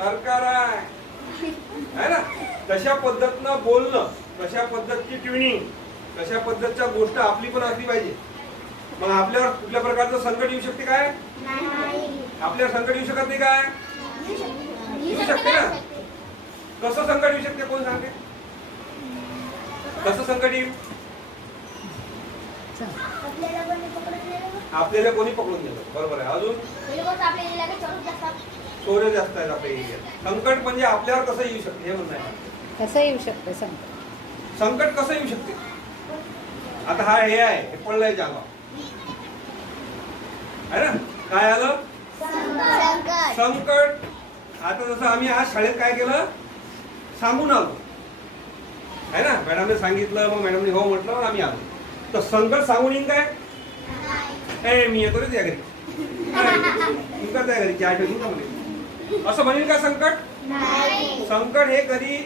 सरकार आहे ना. तशा पद्धतीनं बोलणं, तशा पद्धतीची ट्युनिंग, तशा पद्धतीच्या गोष्ट आपली पण असली पाहिजे. मग आपल्यावर कुठल्या प्रकारचं संकट येऊ शकते काय? आपल्यावर संकट येऊ शकत नाही काय? येऊ शकते ना. कसं संकट येऊ शकते कोण सांगते? कसं संकट येईल? आपल्याला कोणी पकडून गेलं. बरोबर आहे. अजून चोरे जास्त आहेत आपल्या एरियात. संकट म्हणजे आपल्यावर कसं येऊ शकते हे म्हणणं आहे. कसं येऊ शकतं संकट? संकट कसं येऊ शकते? आता हा हे आहे, हे पडलंय जागा आहे ना. काय आलं? संकट. आता जसं आम्ही आज शाळेत काय केलं, सांगून आलो आहे ना. मॅडमने सांगितलं, मग मॅडमने हो म्हटलं, मग आम्ही आलो. तर संकट सांगून येईन काय? ए मी येतो रे त्या घरी, तुमच्या त्या घरी चहा ठेवून का म्हणे, असं म्हणेल का संकट? संकट हे कधी